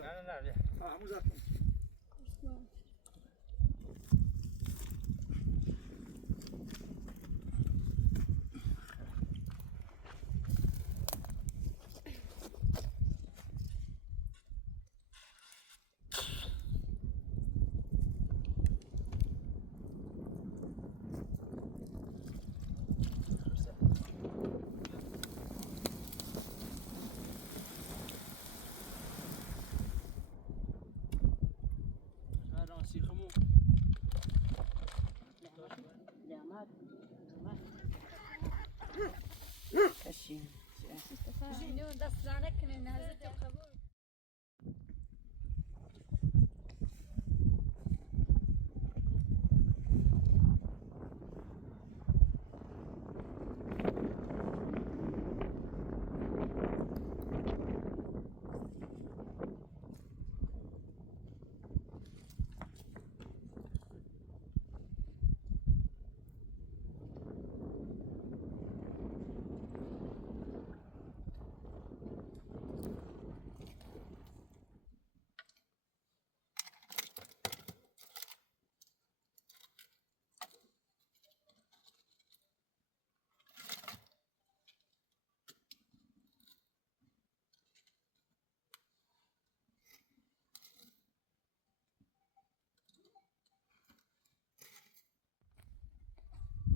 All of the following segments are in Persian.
نه بیا همون زد کن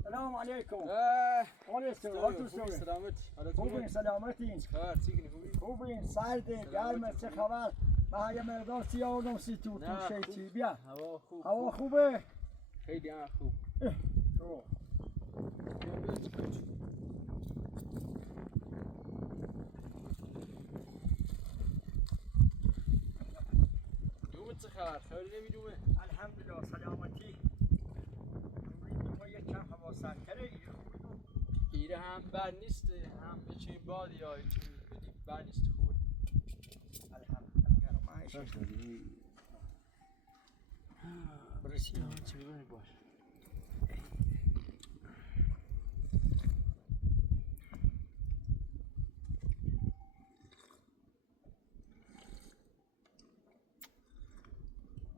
السلام عليكم. وعليكم سلامتی. خوبین سلامتین. خوبین سرده گرمه چه خبر؟ من یه مقدار سیاه سی تو شیطی بیا. هوا خوبه؟ خیلی خوب. دومت چه خبر؟ خبری نمیدومه؟ الحمدلله سلامتی. یه کم هوا سرکره ایره هم بر نیست هم بچین بادی های چون بدیم بر نیست خوبه الحمدلله برسی چی ببینی باش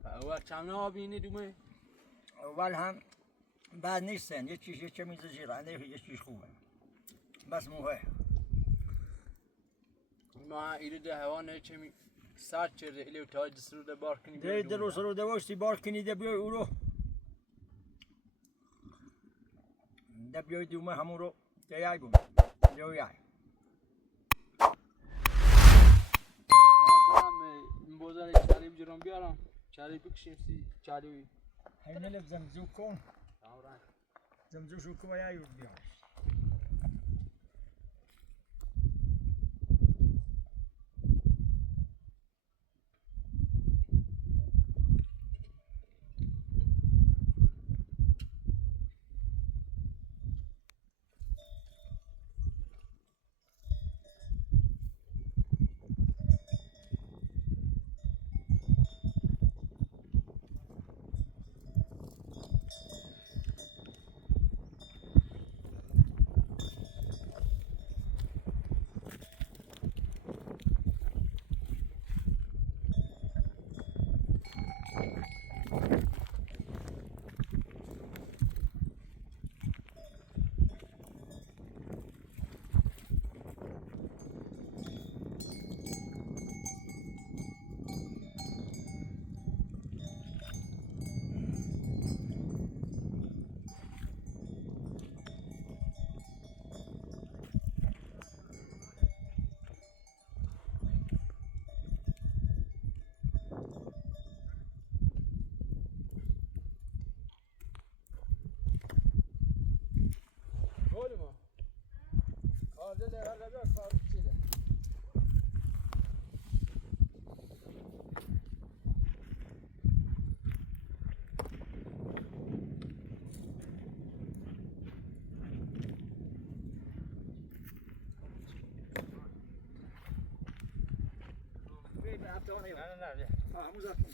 اول کم نابینی دومه اول هم بعد نیستن یه چیز میز جیرانه یه چیز خوبه بس موه ما ایره ده هوانه چه می سرد چرده ایلو تاج سرو ده بار کنی ده درو سرو ده واشتی بار کنی ده بیای او رو ده بیای دومه همون رو ده یای بوم ده یای این بازار چاری بجرم بیارم چاری بکشیم سی چاری هنلف زمزو کن زمزو شو کن و یای بیارش نه همون زد کن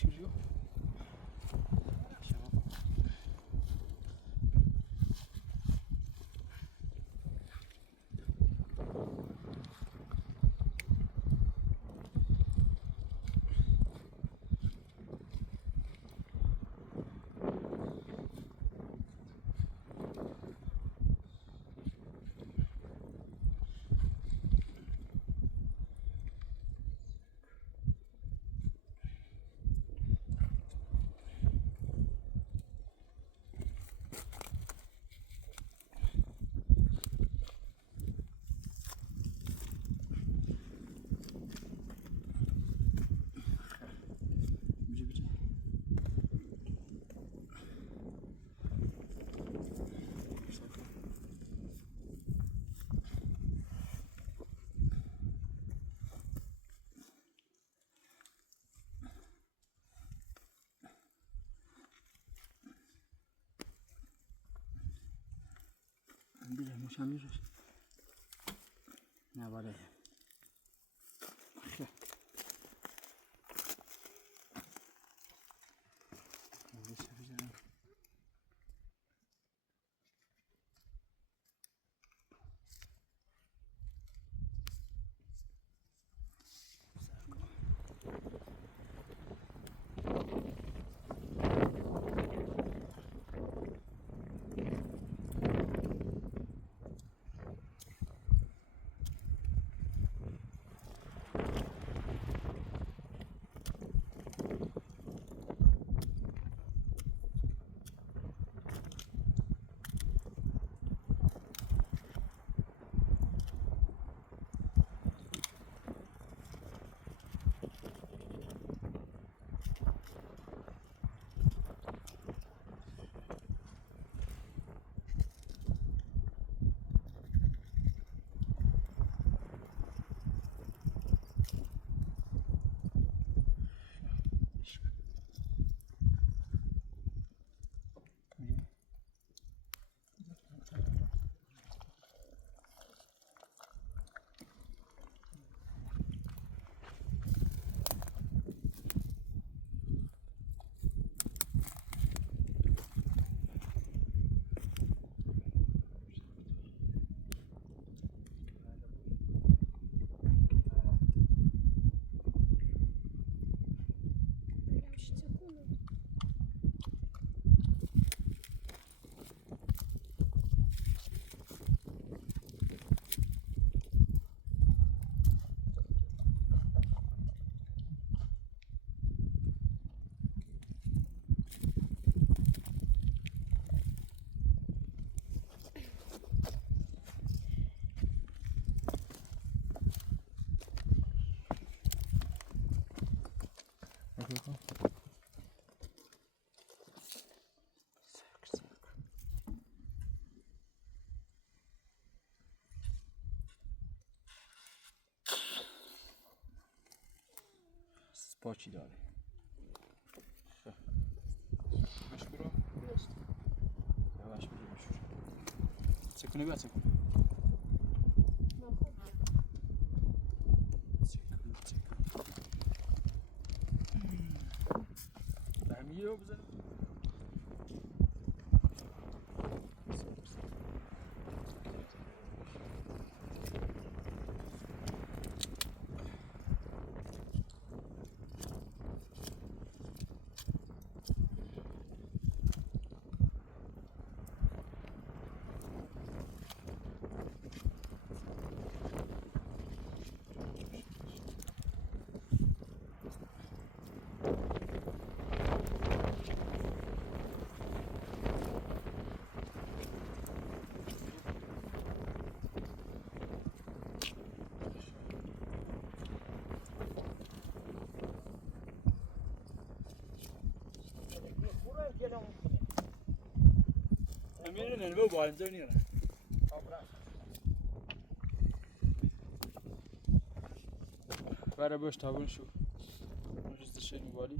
شو Bile muszamiesz. Na bale. Spoci dalej. Masz kurwa? Jest. Yavaş bir düşür. Sekunu bir sekunu. Ben yiyor bize. Eminim ne bu aynı dönüyor. Ver boş tavuğun şu. Ucuz şey mübali.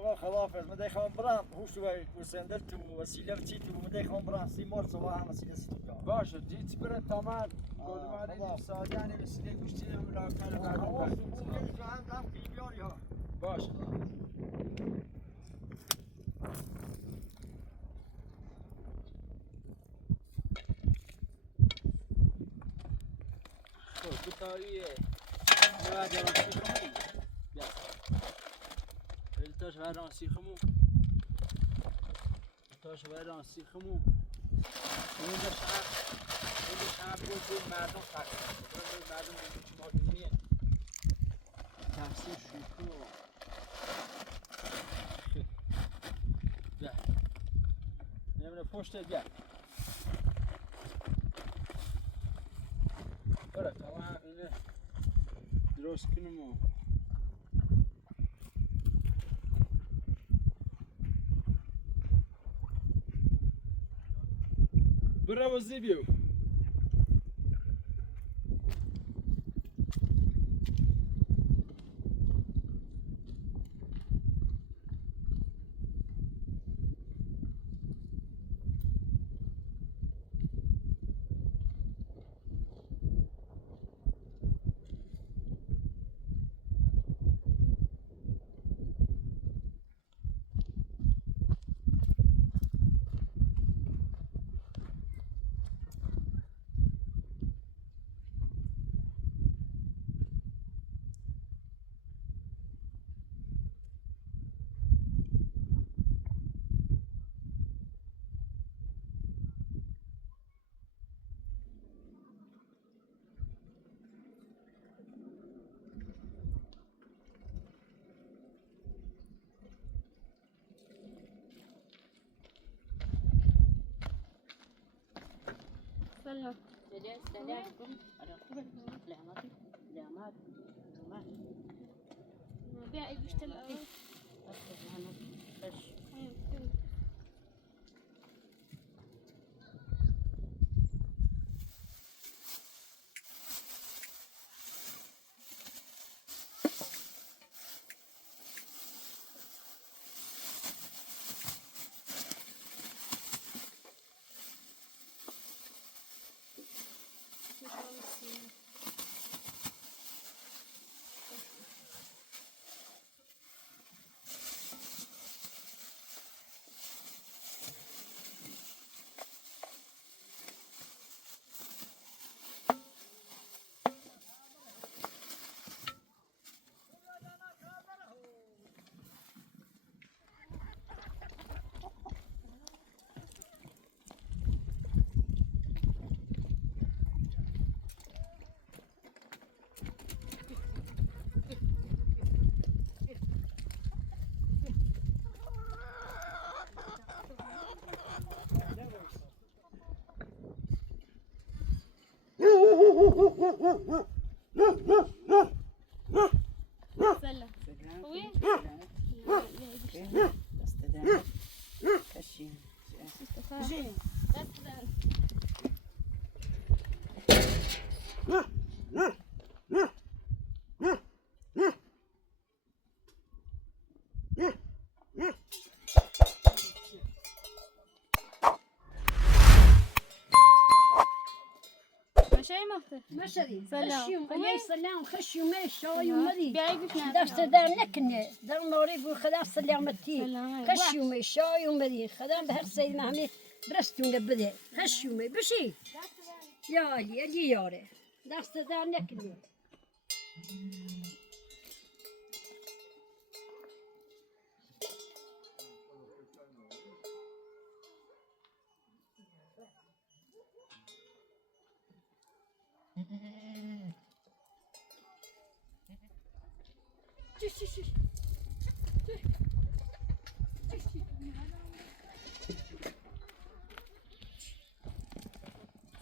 آقا خلافز من دیخوام برم هوش و وسندل تو وسیله چی تو من دیخوام برم سیمور صبح هم وسیله ستوکا باشه دیت بره تمام گلمانی سادیانی وسیله گوشتی هم را کنه آقا بعد سوپوکه جو هم دم کی بیاری ها باشه خب بطاریه نواجه رانسی خمو بیا التاش و رانسی خمو التاش و رانسی خمو اونجا شب بود مردم تقسیم مردم چی مادونیه تقسیم شوکو بیا نمیره پشتت بیا برای تمام اینه درست کنیم و برای وزی بیو سلام بيع ايش تلقى سلام قوي زين شاي مختلف مشري سلام. خشيوم عليه السلام خشيوم شاي ومري بيعيقش دفت دار نكني دار نوري بو خلاص سلام التي سلام. خشيوم شاي ومري خدام بهر سيد محمد برستون قبده خشيوم بشي يا علي علي ياري دفت دار نكني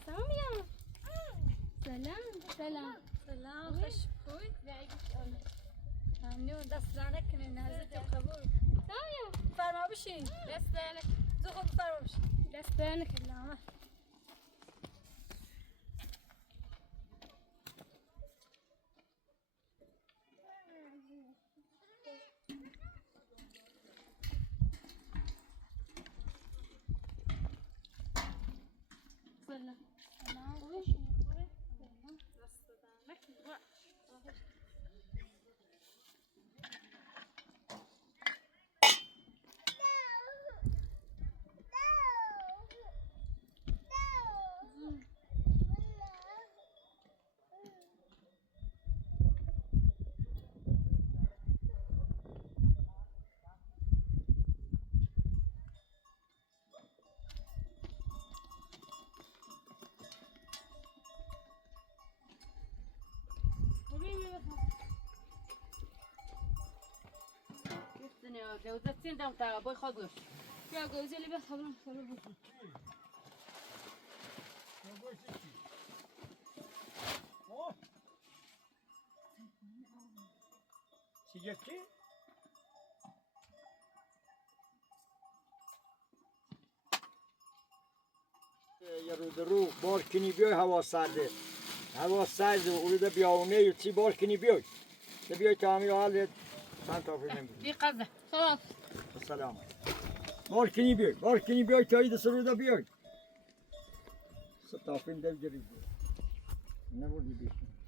سامية سلام سلام سلام خش خوي بيعيقش ممنون دست دار نكني نهزت القبول سامية فرما بشي دستانك زخم فرما بشي دستانك اللهم جوزت سندم تا بای خود گوش. بیا گوزلی به خبرم خبر بود. چی گفتی؟ یه رو بار کنی بیای هوا سرده. هوا سرده و اولو بیاونه و چی بار کنی بیای. بیای تا همی حال چند تا فیلم بود. بی قضا. خلاص. سلام. بار کنی بیای تا اید سرود بیای. ستافین دل جریده. نبودی بیشتر.